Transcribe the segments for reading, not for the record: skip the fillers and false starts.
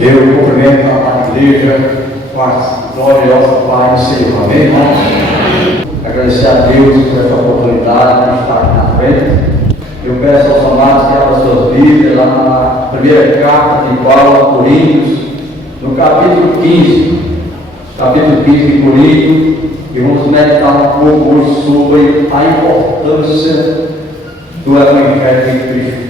Eu cumprimento a igreja com a gloriosa paz do Senhor. Amém, irmãos? Agradecer a Deus por essa oportunidade de estar aqui na frente. Eu peço aos amados que abram suas Bíblias lá na primeira carta de Paulo a Coríntios, no capítulo 15. Capítulo 15 de Coríntios, e vamos meditar um pouco hoje sobre a importância do Evangelho de Cristo.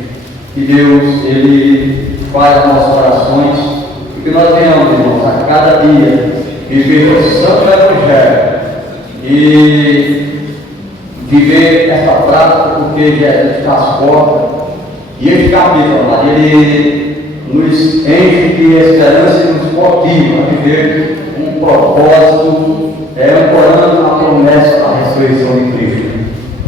Que Deus, Ele faz nos nossos corações e que nós venhamos, irmãos, a cada dia viver o santo Evangelho e viver essa prática, porque Jesus está às portas. E este capítulo, ele nos enche de esperança e nos motiva a viver um propósito, ancorando a promessa da ressurreição de Cristo.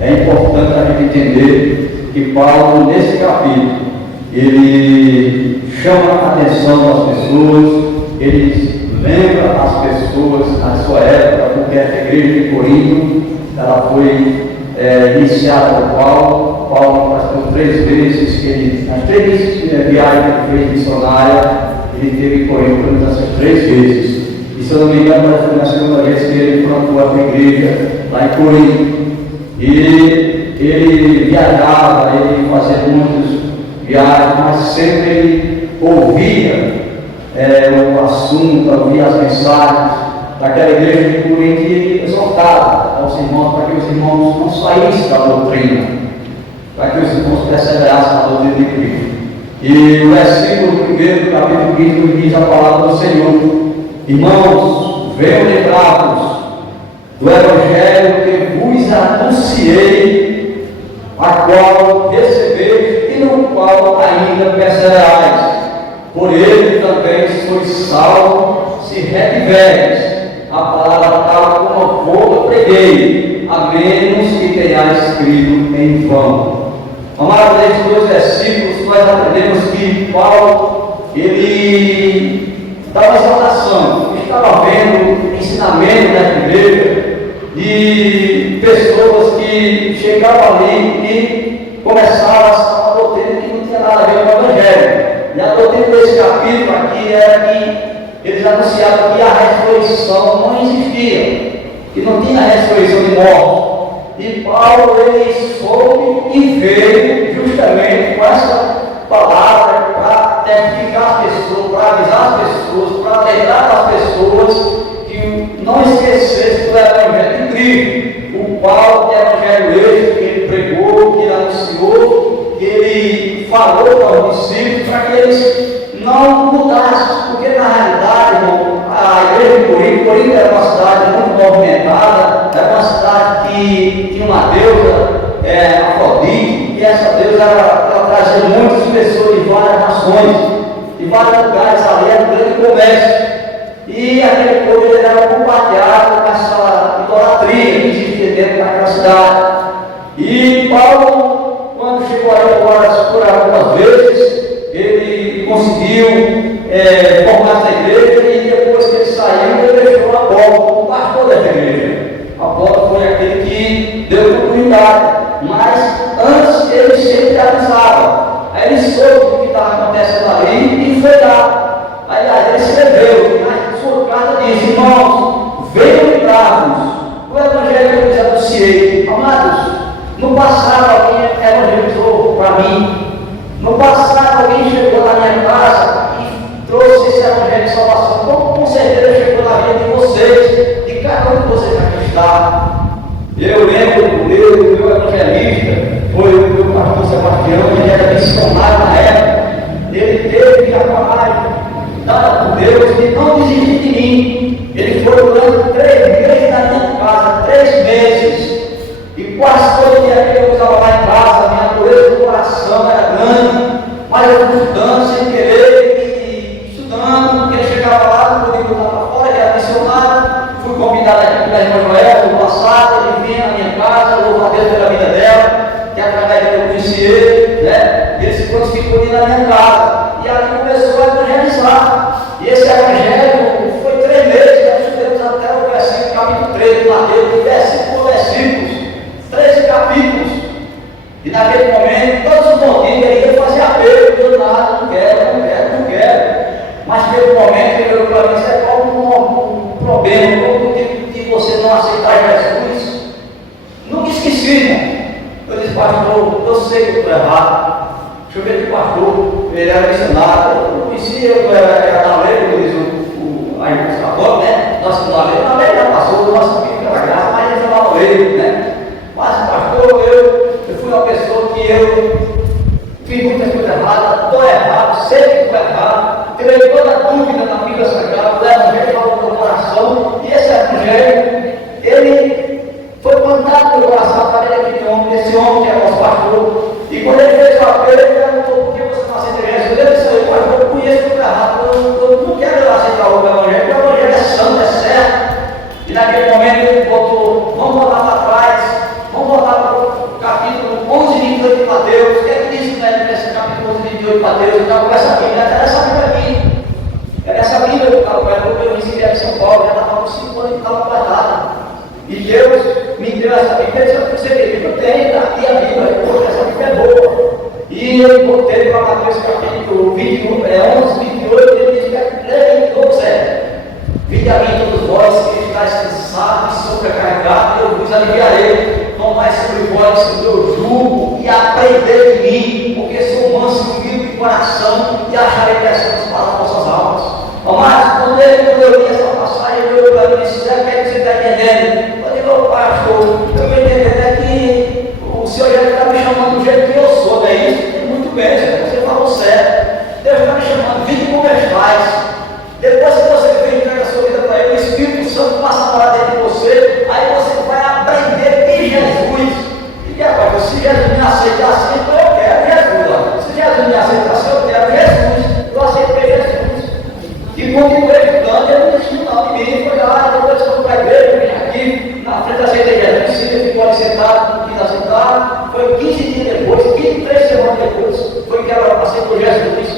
É importante a gente entender que Paulo, nesse capítulo, ele chama a atenção das pessoas, ele lembra as pessoas na sua época, porque essa igreja de Corinto, ela foi iniciada por Paulo. Paulo passou 3 vezes, nas 3 viagens que ele fez missionária, ele teve em Corinto essas 3 vezes. E se eu não me engano, foi na segunda vez que ele plantou a igreja lá em Corinto. E ele viajava, ele fazia muitas viagens, mas sempre ele ouvia o assunto, ouvia as mensagens daquela igreja de Corinto e ele exortava aos irmãos para que os irmãos não saíssem da doutrina, para que os irmãos perseverassem na doutrina de Cristo. E o versículo 1 do capítulo 15 diz a palavra do Senhor: irmãos, venham lembrar-vos do Evangelho que vos anunciei, a qual recebeis e no qual ainda perseverais. Por ele também sois salvos, se retiveres a palavra tal como eu preguei, a menos que tenhais crido em vão. Amados, nesses 2 versículos nós aprendemos que Paulo, ele dava exaltação, estava vendo ensinamento da igreja de pessoas que chegavam ali e começavam a doutrina que não tinha nada a ver com o Evangelho. E a doutrina desse capítulo aqui era que eles anunciavam que a ressurreição não existia, que não tinha ressurreição de mortos. E Paulo, ele soube e veio justamente com essa palavra para testificar as pessoas, para avisar as pessoas, para alertar as pessoas que não esquecessem do Evangelho de Cristo. O Paulo, que Evangelho esse, que ele pregou, que ele anunciou, que ele falou para os discípulos, para que eles não mudassem, porque na realidade, irmão, a igreja de Corinto era uma cidade muito movimentada, era uma cidade que tinha uma deusa, Afrodite, e essa deusa ela trazia muitas pessoas de várias nações, de vários lugares ali, era um grande comércio, e aquele povo ele era compartilhado com essa idolatria que existia dentro daquela cidade. E Paulo, quando chegou aí por algumas vezes, ele conseguiu formar essa igreja, e depois que ele saiu, ele deixou Apolo, o pastor dessa igreja. Apolo foi aquele que deu continuidade, mas antes ele sempre avisava. Aí ele soube o que estava acontecendo ali e foi lá. Aliás, ele escreveu, na sua carta diz: irmãos, venham lembrar-vos do Evangelho que eu lhes anunciei. Amados, no passado alguém evangelizou para mim. No passado alguém chegou na minha casa e trouxe esse Evangelho de salvação. Então, com certeza chegou na vida de vocês, de cada um de vocês aqui está. Eu lembro do meu evangelista, foi o meu pastor Sebastião, ele era missionário na época. Ele teve a coragem dada por Deus de não desistir de mim. Ele foi durante 3 meses na minha casa, 3 meses. E quase todo dia que eu estava lá em casa, minha dureza do coração era grande, mas eu fui estudando sem querer, e estudando, porque ele chegava lá, não podia voltar para fora, ele era missionário. Fui convidado aqui pela irmã Joel, no passado, ele vinha na minha casa, louvo a Deus pela vida dela, que através dela eu conheci ele, ele se prontificou ali na minha casa, e ali começou a evangelizar. E esse evangelho foi 3 meses, nós estudamos até o versículo, capítulo 3 de Mateus, versículo por versículos, 13 capítulos. E naquele momento, todos os motivos ele ia fazer apelo, eu nada, não quero. Mas momento ele olhou para mim e disse: qual um problema, como de você não aceitar Jesus? Nunca esqueci, irmão. Eu disse: pastor, eu sei que eu estou errado. Deixa eu ver que o pastor, ele era missionário. Eu conhecia, eu era na lei, eu disse agora, né? Na lei já passou, nossa vida pela graça, mas ele chamava lei, né? Mas, pastor, eu fui uma pessoa que eu fiz muitas coisas erradas, estou errado, sei que estou errado, tirei toda a dúvida na Bíblia Sagrada, o Evangelho falou no meu coração, e esse Evangelho, ele foi plantado no meu coração através daquele homem, desse homem que é nosso pastor. E quando ele fez o apelo, ele perguntou: por que você não aceita Jesus? Eu disse: pastor, eu conheço tudo errado, eu não quero aceitar o Evangelho, porque o Evangelho é santo, é certo. E naquele momento ele botou: vamos voltar para trás, vamos voltar para o capítulo 11, 28 de Mateus. O que é que diz, né, nesse capítulo 11, 28 de Mateus? Eu estava com essa Bíblia, era essa Bíblia aqui. Era essa Bíblia que eu estava com ela, porque eu recebi ela em São Paulo, já estava com 5 anos e estava guardada. E Deus me deu essa Bíblia, ele disse: você tem, eu tenho, está aqui a Bíblia, porque essa Bíblia é boa. E eu botei para Mateus capítulo 21, 11, 28, ele diz: leia de novo, sério. Vinde a mim todos vós que estáis cansados e sobrecarregados, eu vos aliviarei. Tomai sobre vós o meu jugo e aprendei de mim, porque sou manso e humilde de coração, e acharei descanso para as vossas almas. Mas quando eu li essa passagem, eu olhei para mim e disse: o que é que você está entendendo? Eu digo: pastor, eu estou entendendo é que o Senhor já está me chamando do jeito que eu sou, não é isso? Muito bem, Senhor, você falou certo. Deus está me chamando, vinde como faz. Depois que você vem entregar a sua vida para Ele, o Espírito Santo passa a morar dentro de você, aí você vai aprender de Jesus. E agora, se Jesus me aceitar assim, então eu quero Jesus. Se Jesus me aceitar assim, eu quero Jesus. Eu aceitei Jesus. E continuei estudando, ele não disse não de mim, foi lá, depois que eu fui para a igreja, eu vim aqui, na frente da igreja, ele ficou ali sentado, não quis aceitar. Foi 15 dias depois, 23 semanas depois, foi que ela passei por Jesus.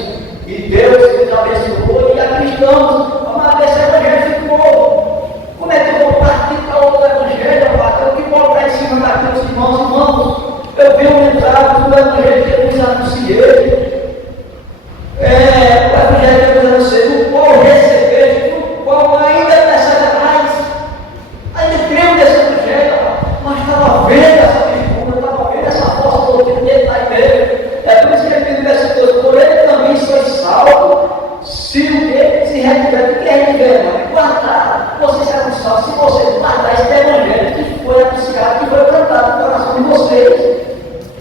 E Deus nos abençoou, e aqui estamos. Mas esse Evangelho ficou. Como é que eu vou praticar o Evangelho, Pai? Eu que colocar em cima daqueles irmãos. Eu vi um entrado do Evangelho que eu nos anunciei. O Evangelho que eu nos anunciei, o qual receber, o qual ainda perseverais. Ainda creio nesse Evangelho, mas estava vendo essa figura, estava vendo essa força doutrina dele na igreja. É por isso que ele diz nesse Deus: por ele também sois salvo, se o que se retiver, o que é retiver, mano? Guardar, você será salvo, se você guardar esse Evangelho que foi anunciado, que foi plantado no coração de vocês.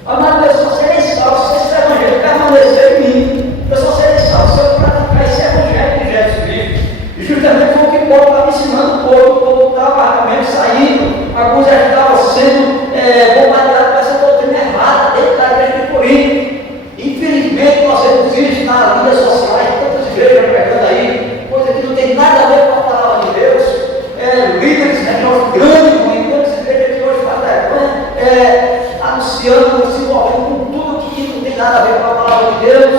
Amado, eu só serei salvo se esse Evangelho permanecer em mim. Eu só serei salvo se eu praticar esse Evangelho de Jesus Cristo. E justamente foi o que Paulo estava ensinando o povo estava mesmo saindo, alguns já estavam sendo bombardeados com essa doutrina errada dentro da igreja de Corinto. Infelizmente, nós temos visto nas mídias sociais tantas igrejas pregando aí, coisa que não tem nada a ver com a palavra de Deus. Líderes religiosos grandes, com tantas igrejas que hoje estão anunciando, se envolvendo com tudo que não tem nada a ver com a palavra de Deus.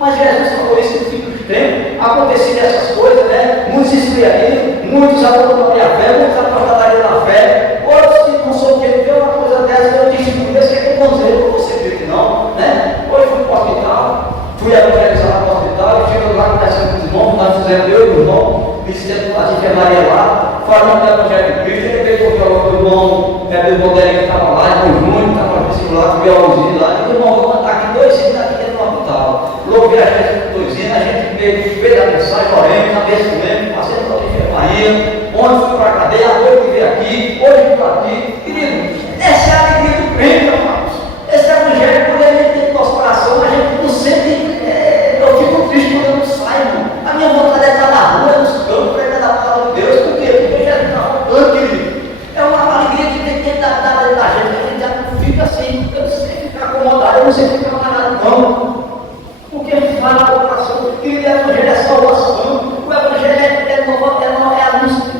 Mas Jesus falou isso no fim dos tempos. Aconteciam essas coisas, né? Muitos esfriariam, muitos abandonariam a fé, muitos apostariam na fé, outros que não souberam uma coisa dessa, eu disse: por isso que eu não sei, eu você crê que não, né? Hoje fui para o hospital, fui evangelizar no hospital, e chego lá conversando com os irmãos, nós fizemos eu e o irmão, visitando a enfermaria lá, falando do Evangelho de Cristo. Ele veio com o irmão dele que estava lá, com o Júnior, que estava vestibular, com o Bielzinho lá, e o irmão: vou contar aqui 2 dias aqui dentro do hospital. Louvei a gente com 2 dias, a gente veio da mensagem, oremos, abençoemos, passei pela enfermaria, ontem fui para a cadeia, hoje veio aqui, hoje estou aqui. Querido, essa é a alegria do crente, amados. Esse Evangelho, quando ele entra no nosso coração, a gente não sente. Eu fico triste quando eu não saio, irmão. A minha vontade é estar na rua, nos campos, pregar da palavra de Deus. Por quê? Porque Jesus está voltando, querido. É uma alegria que tem que dar dentro da gente. A gente já não fica assim. Eu não sei ficar acomodado, eu não sei ficar amarrado, não. Porque a gente fala no coração, que o Evangelho é salvação. O Evangelho é anúncio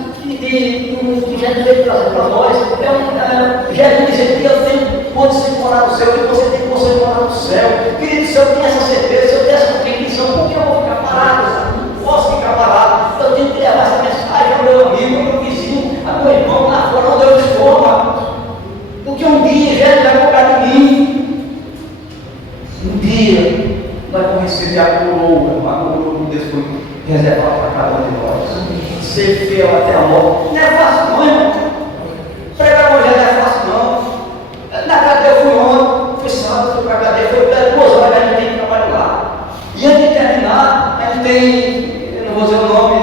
que Jesus veio trazer para nós. Jesus dizendo que eu tenho condição de morar no céu, que você tem condição de morar no céu. Querido, se eu tenho essa certeza, se eu tenho essa convicção, por que eu vou ficar parado? Não posso ficar parado. Eu tenho que levar essa mensagem ao meu amigo, ao meu vizinho, ao meu irmão lá fora, onde eu estou, amados. Porque um dia Jesus vai cobrar de mim. Um dia nós vamos receber a coroa de Deus reservado para cada um de nós. Ser fiel até a morte. Não é fácil não, irmão. Pregar o evangelho não é fácil não. Na cadeia eu fui ontem, fui sábado, fui para a cadeia, foi 2 horas, a gente tem que trabalhar lá. E antes de terminar, a gente tem, eu não vou dizer o nome,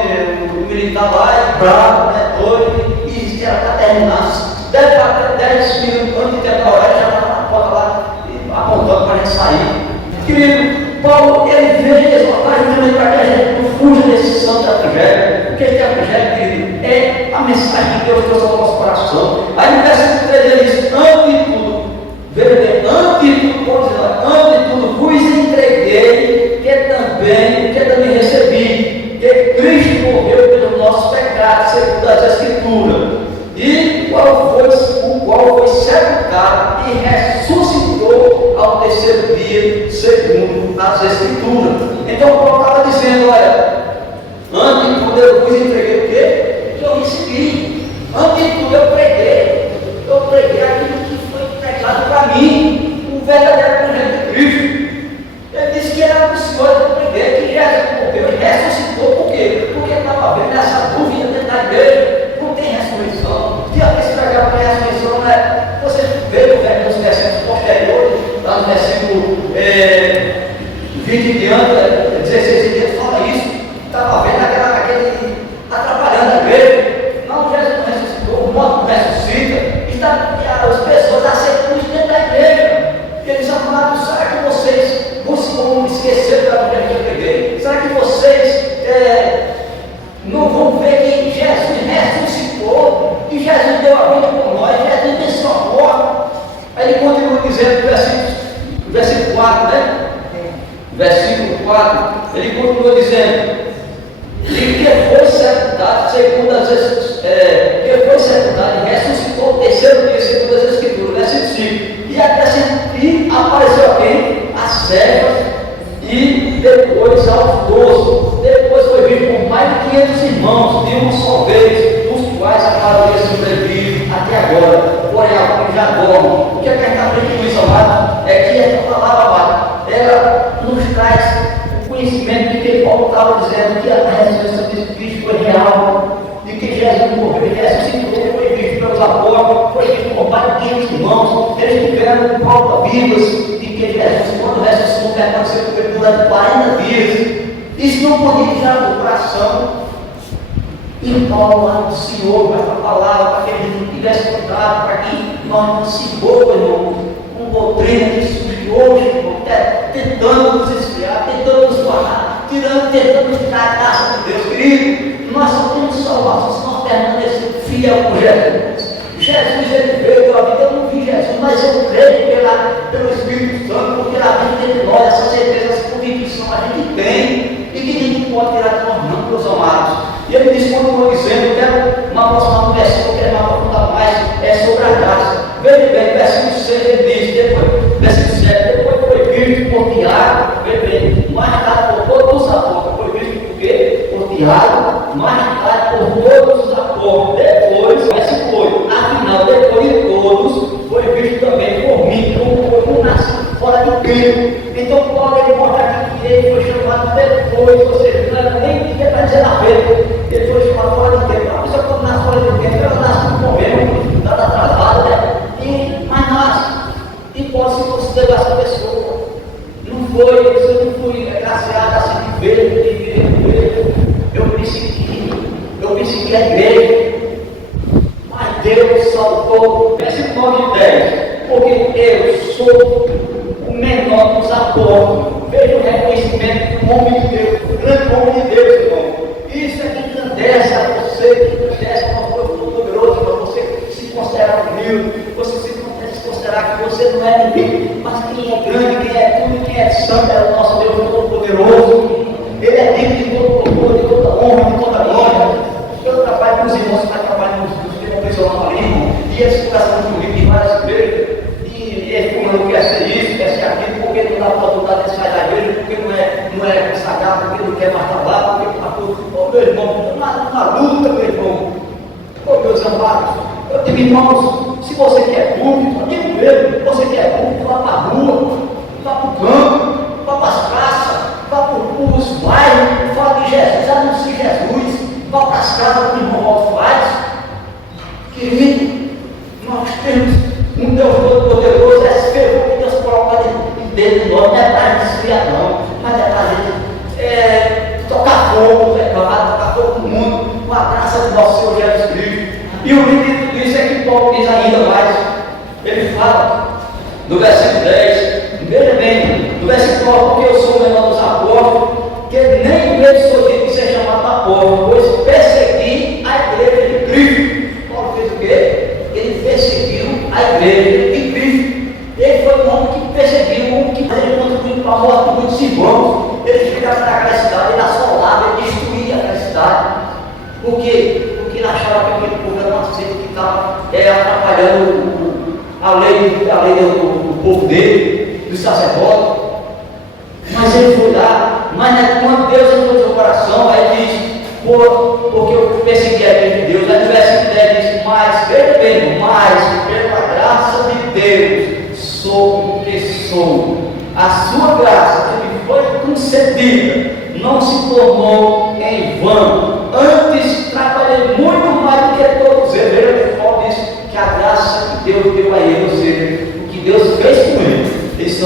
o militar lá é bravo, né, doido, e diz que era para terminar. Deve estar até 10 minutos antes de terminar a hora, já está na porta lá, apontando para a gente sair. Querido, Paulo, ele veio exortar justamente para que a gente não fuja desse santo evangelho. Porque esse evangelho, querido, é a mensagem que Deus trouxe ao nosso coração. Aí no versículo 3 ele diz: antes de tudo, veja bem, antes de tudo, pode dizer lá, antes de tudo, vos entreguei, que também recebi, que Cristo morreu pelos nossos pecados, segundo as Escrituras, e o qual foi sepultado e ressuscitou ao terceiro dia, segundo as Escrituras. Então Paulo estava dizendo: olha, antes de tudo eu vos entreguei o quê? Que eu recebi. Antes de tudo eu preguei aquilo que foi pregado para mim, o verdadeiro evangelho de Cristo. Ele disse que era o Senhor que eu preguei, que Jesus morreu e ressuscitou. Por quê? Porque estava vendo essa dúvida dentro da igreja. Não tem ressurreição. Que a vez pregar para a ressurreição, né? Você vê nos versículos posteriores, lá no versículo 20 em diante, 16 em diante, fala isso. Estava vendo aquele atrapalhando a igreja. Não, Jesus não ressuscitou, o morto não ressuscita. E as pessoas aceitam isso dentro da igreja. E eles dizem: amados, será que vocês vão esquecer da igreja que eu preguei? Será que vocês não vão ver que Jesus ressuscitou? E Jesus deu a vida por nós, Jesus venceu a morte. Aí ele continua dizendo no versículo 4, né? Versículo 4, ele continua dizendo: e que foi sepultado, segundo as que foi sepultado e ressuscitou o terceiro dia, segundo as Escrituras, versículo 5. E apareceu a quem? As servas, e depois aos 12. Depois foi visto por mais de 500 irmãos, de uma só vez, dos quais a maioria sobrevive até agora. Porém, alguns já dormem. O que é que a gente está aprendendo com isso, amado? É que essa palavra, amado, ela nos traz o conhecimento de que Paulo estava dizendo, que a ressurreição de Cristo foi real, de que Jesus morreu e ressuscitou, foi visto pelos apóstolos, foi visto por mais de 500 irmãos. Eles tiveram provas vivas de que Jesus, quando ressuscitou, permaneceu com ele durante 40 dias. Isso não podia tirar do coração. E Paulo anunciou essa palavra para que eles não tivessem cuidado, para que nós não se envolvam, irmão, com doutrina que surge hoje, irmão, tentando nos esfriar, tentando nos parar, tentando nos tirar a graça de Deus. Querido, nós só temos salvação se nós permanecermos fiel com Jesus. Jesus, ele veio, deu a vida, eu não vi Jesus, mas eu creio pelo Espírito Santo, porque a vida dentro de nós, essa certeza, essa convicção a gente tem, e que ninguém pode tirar de nós não, meus amados. E ele disse, continua dizendo, eu quero uma próxima versão, eu quero uma aprofundar mais, sobre a graça. Veja bem, versículo 6 ele diz, depois, versículo 7, depois foi visto por Tiago, veja bem, mais tarde por todos os apóstolos, foi visto por quê? Por Tiago, mais tarde por todos os apóstolos, depois, versículo 8, afinal, depois de todos, foi visto também por mim, como eu nasci fora de Cristo. Então, Paulo ele mostra aqui que ele foi chamado depois, ou seja, não era nem que para dizer na frente, ele foi chamado fora de tempo. A pessoa quando nasce fora de tempo, ela nasce com problema, está atrasada, né? Mas nasce, e pode se considerar essa pessoa. Não foi, eu não fui agraciado assim de ver, eu persegui a igreja, mas Deus salvou. Versículo 9 e 10, porque eu sou o menor dos apóstolos. Veja o reconhecimento do homem de Deus, do grande homem de Deus, irmão. Isso é que engrandece a você, que engrandece a uma coisa poderosa, para você se considerar humilde, você se considerar que você não é ninguém, mas quem é grande, quem é tudo, quem é santo, é o nosso Deus Todo-Poderoso. Ele é digno de todo louvor, de toda honra, de toda glória. Eu trabalho com os irmãos que trabalham nos que não pensam lá ali, e eles começam comigo em várias igrejas, e ele não quer ser isso, quer ser aquilo, porque não dá para oportunidade de sair da igreja, porque não é consagrado, porque não quer mais trabalhar, porque está tudo. Meu irmão, na luta, meu irmão. Meus amados, eu digo, irmãos, se você quer público, amigo mesmo, você quer público, vá para a rua, vá para o campo, vá para as praças, vá para os bairros, fala de Jesus. com a graça do nosso Senhor Jesus Cristo. E o lindo disso é que Paulo diz ainda mais. Ele fala, no versículo 10, veja bem, no versículo 9, porque eu sou o menor dos apóstolos, que nem mesmo sou digno de ser chamado apóstolo, pois persegui a igreja de Cristo. Paulo fez o quê? Ele perseguiu a igreja de Cristo. Ele foi um homem que perseguiu, um homem que contribuiu para a morte de muitos irmãos. Ele chegava naquela cidade, ele assolava, ele destruía aquela cidade. Por quê? Porque ele achava que aquele povo era uma seita que estava atrapalhando a lei do povo dele, do sacerdote. Mas ele foi lá, mas quando Deus entrou no seu coração, aí diz, porque eu persegui a igreja de Deus. Aí no versículo 10 diz, mas, veja bem, mas pela graça de Deus sou o que sou. A sua graça que me foi concedida não se tornou em vão. Antes trabalhei muito mais do que todos eles. Veja que Paulo diz que a graça que Deus deu a ele, ou seja, o que Deus fez com ele, isso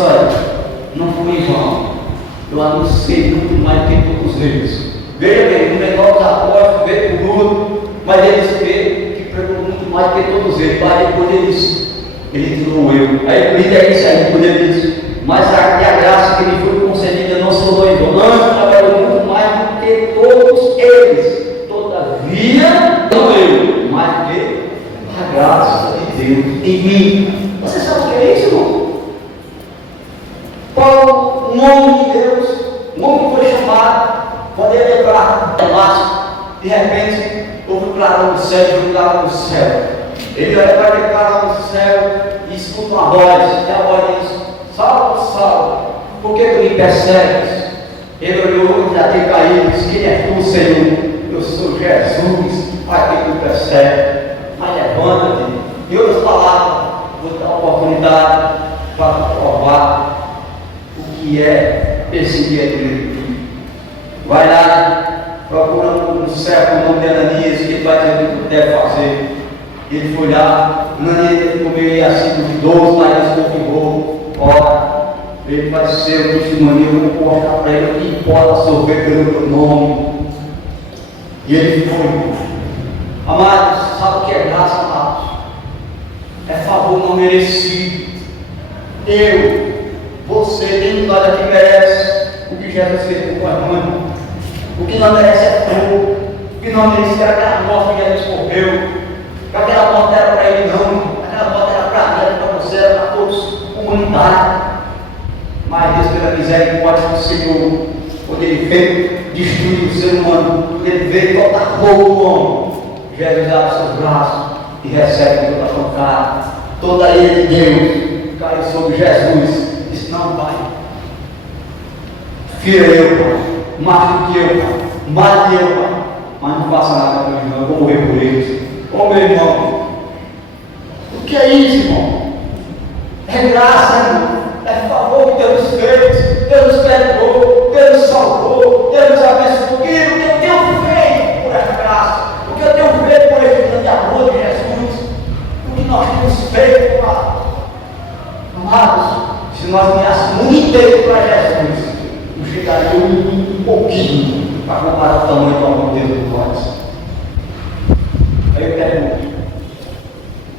não foi em vão. Eu anunciei muito mais do que todos eles. Veja bem, o menor dos apóstolos veio por luto, mas eles veem que pregou muito mais do que todos eles. Mas depois ele tirou eu. Aí o líder é isso aí, quando ele diz, mas a graça que me foi concedida não se tornou em vão. Antes trabalhou muito mais do que todos eles. Todavia, não eu, mas que a graça de Deus em mim. Você sabe o que é isso, irmão? Paulo, um homem de Deus, um homem que foi chamado, poderia lembrar Damasco, de repente, houve um clarão no céu, houve um clarão no céu. Ele olha para aquele clarão no céu e escuta uma voz, e a voz diz, Saulo, Saulo, por que tu me persegues? Ele olhou e já tinha caído, disse, quem é tu, Senhor? Eu sou Jesus, a quem tu persegue. Mas levanta-te. Em outras palavras, vou te dar uma oportunidade para provar o que é perseguir a igreja de Cristo. Vai lá, procura no céu o nome de Ananias, que ele vai dizer o que deve fazer. Ele foi lá, Ananias comeu assim, duvidoso, mas ele se confirmou. Ora, ele vai ser o testemunho, eu vou mostrar para ele o que importa sofrer pelo meu nome. E ele foi. Amados, sabe o que é graça, amados? É favor não merecido. Eu, você, nenhum de nós aqui merece o que Jesus fez com a irmã. O que não merece é fogo. O que não merece era aquela morte que Jesus morreu. Aquela morte era para ele não. Aquela morte era para mim, para você, era para todos, comunidade. Mas Deus, pela misericórdia do Senhor, quando Ele veio destruir o ser humano, quando Ele veio botar fogo no homem, Jesus abre seus braços e recebe toda a pancada, toda a ira de Deus cai sobre Jesus. Disse: não, Pai, filho eu, Pai, mais do que eu, Pai, mais que eu, Pai, mas não faça nada com meu irmão, eu vou morrer por eles. Ô meu irmão, o que é isso, irmão? É graça, irmão. É favor que Deus fez, Deus nos perdoou, Deus nos salvou, Deus nos abençoou. E o que eu tenho feito por essa graça, o que eu tenho feito por esse grande amor de Jesus, o que nós temos feito, Pai. Amados, se nós ganhássemos um inteiro para Jesus, não chegaria um pouquinho para comparar o tamanho do amor de Deus por nós. Aí eu pergunto: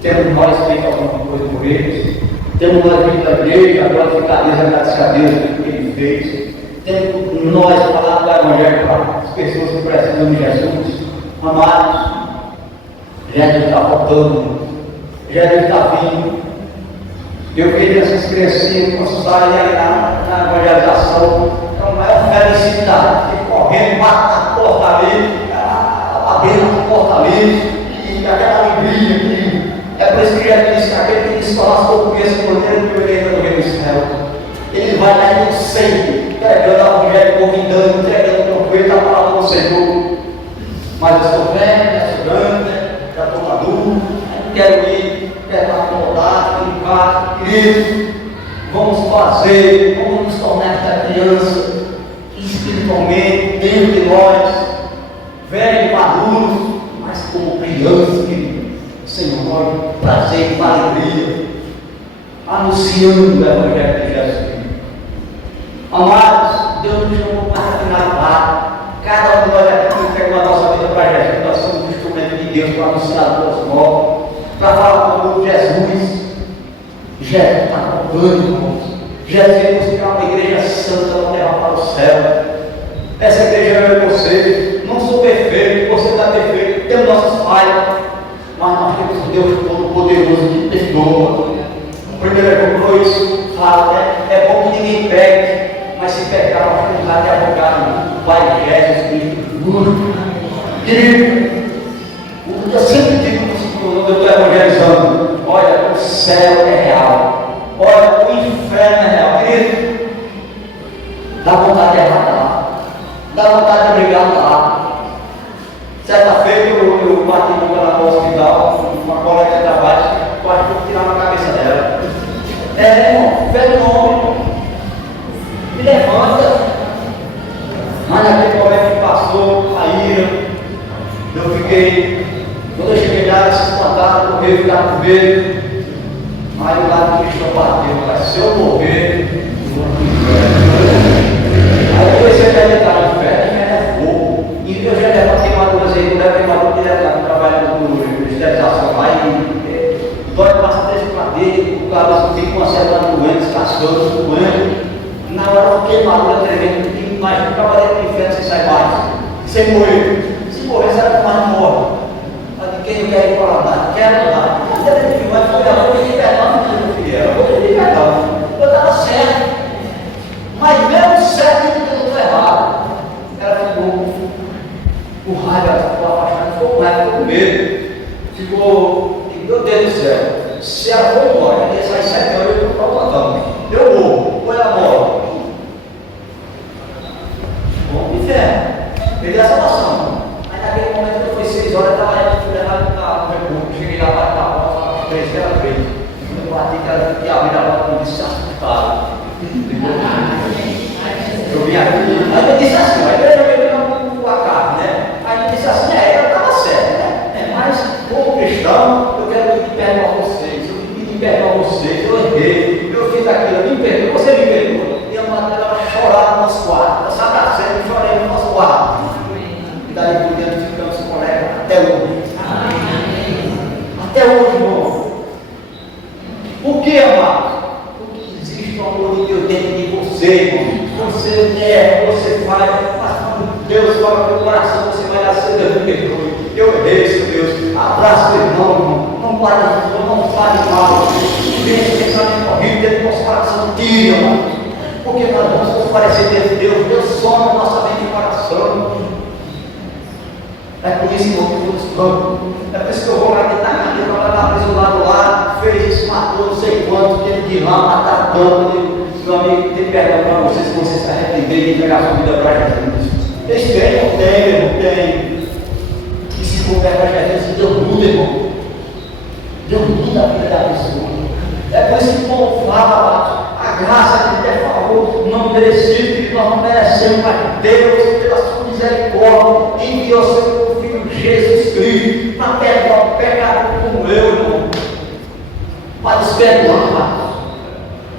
temos nós feito alguma coisa por eles? Temos nós vindo da igreja, agora ficar Deus, agradecer a Deus pelo que Ele fez. Temos nós falado do Evangelho para as pessoas que precisam de Jesus. Amados, Jesus está voltando, Jesus está vindo. Eu queria essas criancinhas passarem ali na evangelização, é a maior felicidade, que correndo, bate na porta ali, abrindo a porta ali, e aquela alegria que é por isso que Jesus disse que aquele que se falasse português poder que ele entra no reino do céu. Ele vai lá inocente, pregando a mulher, convidando, entregando o profeta a palavra do Senhor. Mas eu sou velho, já sou grande, já estou maduro, não quero ir, quero estar acomodado, em casa, querido. Vamos fazer, vamos nos tornar esta criança espiritualmente, dentro de nós, velhos e maduros, mas como criança, querido. Senhor, prazer, alegria, anunciando o Evangelho de Jesus. Amados, Deus nos chamou para finalizar. Cada um de nós aqui entregou a nossa vida para Jesus. Deus para anunciar boas novas, para falar com o de Jesus. Jesus está voltando, irmãos. Jesus veio buscar uma igreja santa para levar para o céu. Essa igreja é eu e você. Não sou perfeito, você está perfeito, temos nossas falhas, mas nós temos um Deus Todo-Poderoso que perdoa. O primeiro comprou isso, fala, né? É bom que ninguém pegue, mas se pecar, nós temos lá de advogado, o Pai Jesus Cristo. Querido, eu sempre digo quando eu estou evangelizando, olha, o céu é real, olha, o inferno é real. Querido, dá vontade de errar lá, dá vontade de brigar lá. Certa feita eu bati boca lá no hospital, uma colega de trabalho, quase que eu tirar na cabeça dela. Irmão, pega o nome, irmão. Me levanta. Mas naquele momento que passou a ira, eu fiquei, quando eu cheguei lá, se espantado, porque eu ficava com medo. Mas o lado do Cristo bateu, mas se eu morrer, eu vou pro inferno. Aí eu comecei a meditar no inferno, é fogo. E eu já levo queimaduras aí, não levo queimadura direto, trabalhando com esterilização lá e dói passar 3 dele, o cabeça fica conservando doendo, descascando, doendo. Na hora da queimadura tremendo, mas trabalhei no inferno sem sair mais, sem morrer. Se morrer, será que mais morre? Mas quem não quer ir para lá? Quero lá. Mas foi a boca de perdão, meu filho, a boca de perdão. Eu estava certo, mas mesmo certo, eu estou errado. Ela ficou com raiva, ela ficou afastada, ficou com raiva, ficou com medo. Ficou, meu Deus do céu. Se ela for embora, ela ia sair 7 horas, eu vou para o plantão. Eu vou, ou ela morre. Bom, inferno. Perdi a salvação. Aí naquele momento, foi 6 horas, eu estava levado no recurso. Cheguei lá, bati na porta, 3 ela veio. Eu bati que ela ia abrir a porta e disse: assustado. Eu vim aqui. Aí eu disse assim: aí eu joguei com a carne, né? Aí eu disse assim: ela estava certa, né? Mas, como cristão, eu quero pedir perdão a vocês. Eu pedi perdão a vocês, eu errei, eu fiz aquilo, eu me perdoou, você me perdoou. E eu mandei ela chorar no nosso quarto. Eu saí da cena e chorei no nosso quarto. E daí por diante ficamos colegas até hoje. Até hoje, irmão. Por que, amado? Porque existe o amor de Deus dentro de você, irmão. Você você faz, mas quando Deus fala no teu coração, você vai dar seu Deus, me perdoe. Eu errei, seu Deus. Abraça o irmão, irmão. Não fale mal. Deixa pensamento horrível dentro do nosso coração. Tira, irmão. Porque nós vamos comparecer diante de Deus. Deus soma a nossa mente e coração. É por isso, irmão, que eu vamos. É por isso que eu vou lá dentro da cadeira, para dar aprisionado lá, fez isso, matou não sei quanto, teve de lá, matar tanto. Meu amigo, tem perdão para você se você se arrepender e entregar sua vida para Jesus. Eles têm, não tem, irmão, tem. E se for para Jesus, Deus muda, irmão. Deus muda a vida da pessoa. É por isso que o povo fala lá, a graça que Deus falou, não merecido, que nós não merecemos, mas Deus, pela sua misericórdia, enviou seu Filho Jesus Cristo para perdoar o pecado como eu, irmão. Para nos perdoar.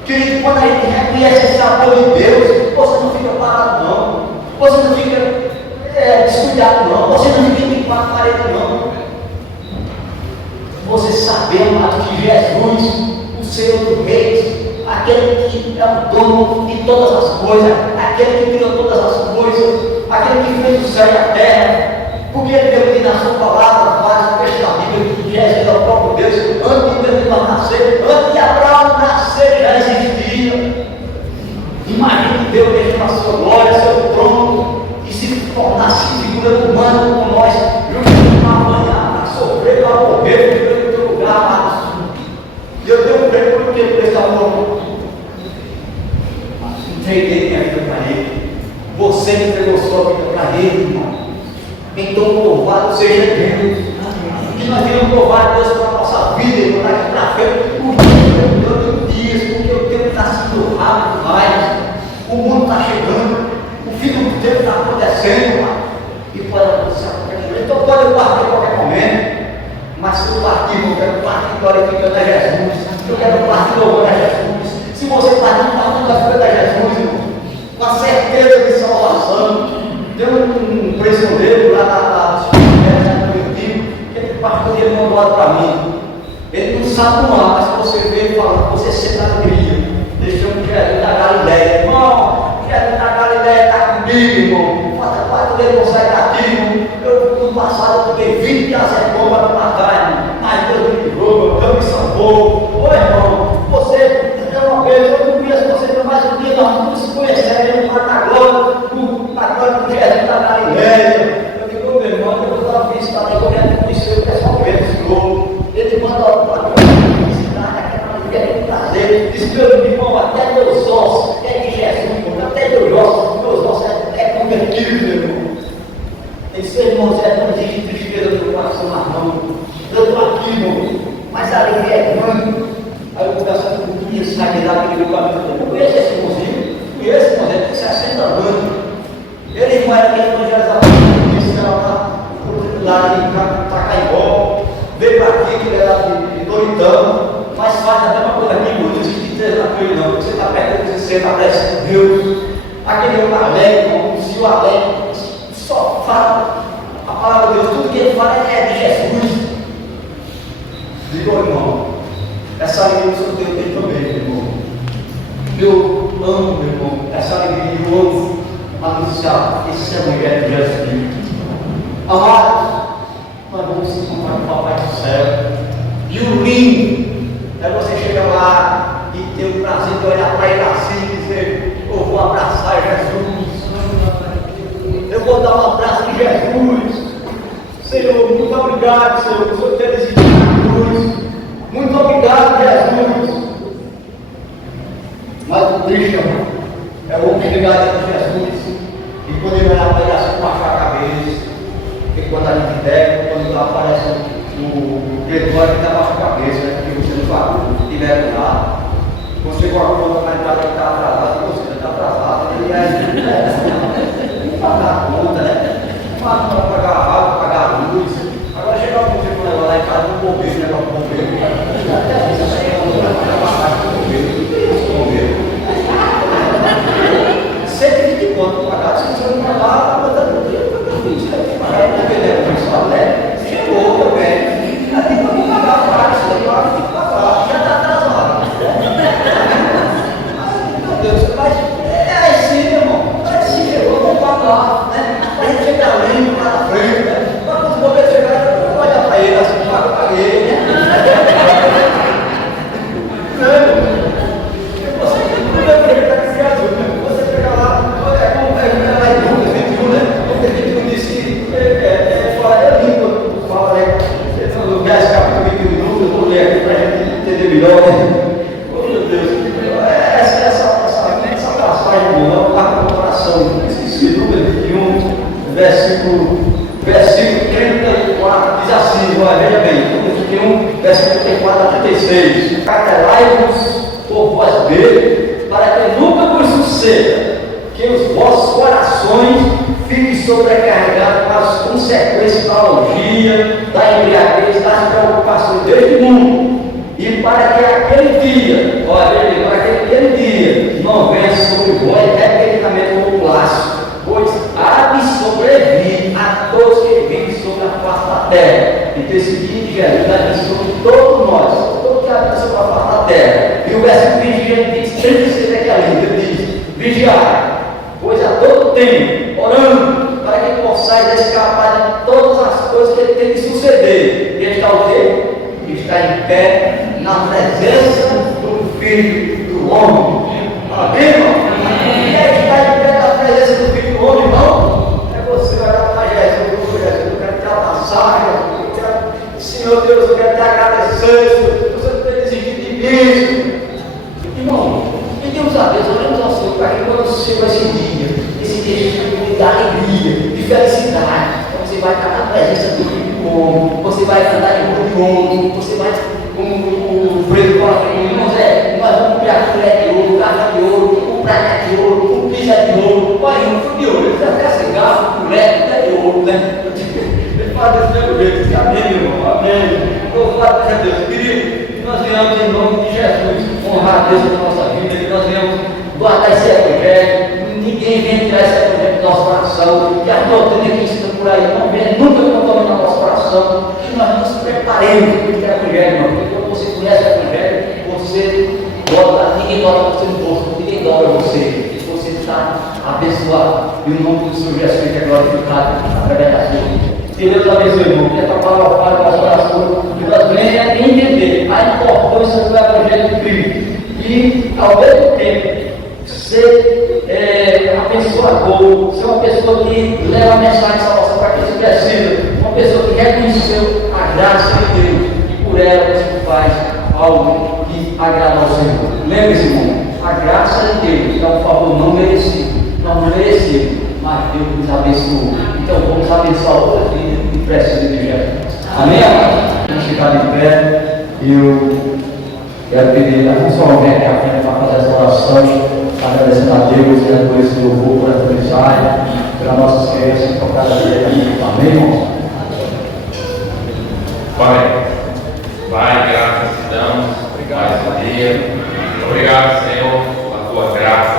Querido, quando a gente reconhece esse amor de Deus, você não fica parado, não. Você não fica descuidado, não. Você não fica limpando a parede, não. Você sabe, amado, que Jesus, o Senhor dos Reis, aquele que é o dono de todas as coisas, aquele que criou todas as coisas, aquele que fez o céu e a terra, porque ele veio aqui na sua palavra, vários textos da Bíblia, que Jesus é o próprio Deus, antes de nós nascer, antes de Abraão nascer, já existia. Imagine Deus deixando a sua glória, seu trono, e se tornasse figura humana como nós, juntos para amanhã, para sofrer, para morrer, no teu lugar, amados. E eu tenho feito por esse amor. Entreguei minha vida para Ele. Você entregou sua vida para Ele, irmão. Então, louvado seja Deus. Que nós venhamos louvar Deus pela nossa vida, irmão, daqui para frente, por dias, porque o tempo está sendo rápido demais. O mundo está chegando, o fim do tempo está acontecendo, irmão. E pode acontecer a qualquer momento. Então, pode partir a qualquer momento. Mas se eu partir, eu quero partir glorificando a Jesus. Eu quero partir louvando a Jesus. Se você partir glorificando a Jesus, irmão, com a certeza de salvação. Tem um prisioneiro lá na Curitiba, que ele para mim. Ele não sabe não, mas você vê e fala, você sente alegria. Deixou um Jesus da Galileia. Irmão, Jesus da Galileia está comigo, irmão. Falta 4 vezes não sai daqui, irmão. No passado eu fiquei 20 azeitonas para me matar, irmão. Mas Deus me livrou, Deus me salvou. Ô irmão, você é uma vez, eu não conheço você, mais um dia nós não se conhecemos, mas na glória do Jesus da Galileia. Eu digo, meu irmão, eu vou dar uma vista lá, eu quero conhecer o pessoal mesmo. Ele manda para prazer, diz meu irmão, até meus ossos, é de Jesus, até meus ossos é convertido, meu irmão. Ele disse, irmão, você não existe tristeza no coração, não. Eu estou aqui, irmão, mas a alegria é grande. Aí eu conversando com o guia, sai de lá, que ele falou para mim, eu conheço esse irmãozinho, tem 60 anos. Ele não era quem evangelizava, disse que ela está lá em Tacaibó, veio para aqui, que ele era de Doritão, mas faz a mesma coisa aqui, não existe tristeza com ele não, você está perto de você, está perto de Deus. Aquele é o alegre, o Senhor alegre, só fala a palavra de Deus, tudo que ele fala é de Jesus. Diga, irmão, essa alegria que o Senhor Deus tem também, meu irmão. Eu amo, meu irmão, essa alegria, eu amo anunciar esse evangelho de Jesus. Amados, nós vamos se encontrar com o Papai do céu. E o lindo é você chegar lá e ter o prazer de olhar para ele assim e dizer, eu vou abraçar Jesus. Eu vou dar um abraço de Jesus. Senhor, muito obrigado, Senhor, por Senhor ter existido na cruz. Muito obrigado, Jesus. Mas o triste, irmão, é o homem que ligar diante de Jesus e quando ele olhar para ele assim, baixar a cabeça. Porque quando a gente deve, quando aparece o credor, que está baixo a cabeça, né? Porque você não pagou, não tiver lá. Você com a conta na entrada que está atrasada, e você está atrasado, ele não pagar a conta, né? Não para pagar a água, pagar a luz. Agora chega um dia para levar lá em casa, um bombeiro, né? Para o bombeiro. Até às vezes você chega para pagar o bombeiro, não tem esse bombeiro. 120 conto para pagar, se você não pagar, a conta não tem. Você tem que pagar o bombeiro, pessoal, né? Chegou também. Aí tem que pagar a parte, você tem que pagar, já está atrasado. Meu Deus, mas é assim, meu irmão. É assim, eu vou pagar, né? Para a gente chegar limpo lá na frente, né? Para quando o bombeiro chegar, eu vou olhar para ele assim, eu paguei, né? Você não vai acreditar que seja azul, né? Você chega lá, é como é lá em Lucas 21, né? Lucas 21 disse que é limpo, fala, né? No verso capítulo 21 de Lucas, eu vou ler aqui para a gente entender melhor, né? Oh, meu Deus, essa passagem não está com o coração, esqueci, Lucas 21, versículo 34, diz assim, veja bem, Lucas 21, versículo 34 a 36. Cartelai-vos por vós mesmos, para que nunca vos suceda que os vossos corações fiquem sobrecarregados com as consequências da orgia, da embriaguez, das preocupações deste mundo, e para que aquele dia, olha, para que aquele dia não venha sobre vós repentinamente como plástico, pois há de sobreviver a todos que vivem sobre a face da terra. E desse dia de Jesus há de sobre todos nós, todos que habitam sobre a face da terra. E o versículo 20 diz, 36 é que é lindo, ele diz, vigiai, pois a todo tempo, orando, para que possais escapar de todas as coisas que tem de suceder. E está o quê? Está em pé na presença do Filho do Homem. Amém, irmão? Quem é que está em pé na presença do Filho do Homem, irmão? É você olhar para Jesus, eu quero te abraçar, Senhor Deus, eu quero te agradecer, você não tem desistido de mim. Irmão, pedimos a Deus, oramos ao Senhor, para que quando chega esse dia cheio de alegria, de felicidade, você vai estar na presença do Filho do Homem, você vai andar em rua de ouro, você vai, como o Freire fala para mim, irmãos, nós vamos comprar colher de ouro, garrafa de ouro, praia de ouro, pisa de ouro, pai, um de ouro, eles até cigarro, colher, tudo é de ouro, né? Ele fala desse mesmo jeito, amém, meu irmão, amém. Louvado seja Deus, querido, que nós venhamos em nome de Jesus honrar a Deus na nossa vida, que nós venhamos guardar esse evangelho. Ninguém vem tirar esse evangelho do nosso coração, que a doutrina que ensina por aí não vem nunca contamina nosso coração. oração, que nós nos preparemos para o Evangelho, irmão. Porque quando você conhece o Evangelho, você bota, ninguém bota você no bolso, ninguém dobra você. E você está abençoado. E o nome do Senhor Jesus Cristo é glorificado através da sua vida. Que Deus abençoe, irmão. Que essa palavra fale para o coração, que nós venhamos a entender a importância do Evangelho de Cristo. E, ao mesmo tempo, ser abençoador, ser uma pessoa que leva a mensagem de salvação para quem se precisa, uma pessoa que reconheceu a graça de Deus e por ela você faz algo que agrada ao Senhor. Lembre-se, irmão, a graça de Deus é um favor não merecido, não merecemos, mas Deus nos abençoou. Então vamos abençoar outra vida que precisa de Jesus. Amém, amado? Vamos ficar de pé e eu quero pedir a pessoa vem aqui à frente para fazer essa oração, agradecendo a Deus por esse louvor, por essa mensagem, pelas nossas crianças, por cada dia aqui. Amém, irmão? Pai, graças te damos, mais um dia. Obrigado, Senhor, pela tua graça,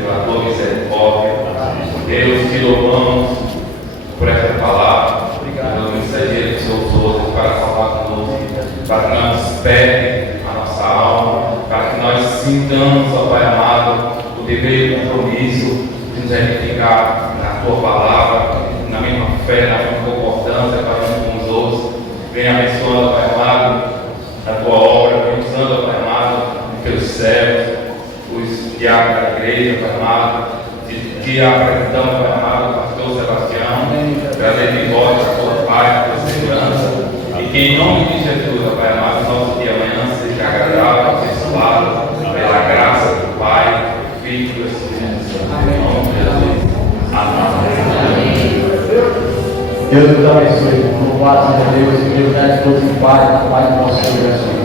pela tua misericórdia. Deus, te louvamos por essa palavra. Pelo mensageiro que o Senhor usou para falar conosco, para que não desperte a nossa alma, para que nós sintamos, ó Pai amado, o dever e o compromisso de nos edificar na tua palavra, na mesma fé, na mesma concordância para uns com os outros. Venha abençoando, Pai amado, a tua obra, venha usando, Pai amado, os teus servos, os diáconos da igreja, Pai amado, que apresentamos, Pai amado, o pastor Sebastião, trazer de volta a tua paz, a tua segurança, e que em nome de Jesus, Pai amado, nosso dia amanhã seja agradável, abençoado, pela graça do Pai, do Filho e do Espírito Santo. Em nome de Jesus. Amém. Deus nos abençoe. Louvado seja Deus, que Deus dá de todos em paz, na paz do nosso Senhor Jesus.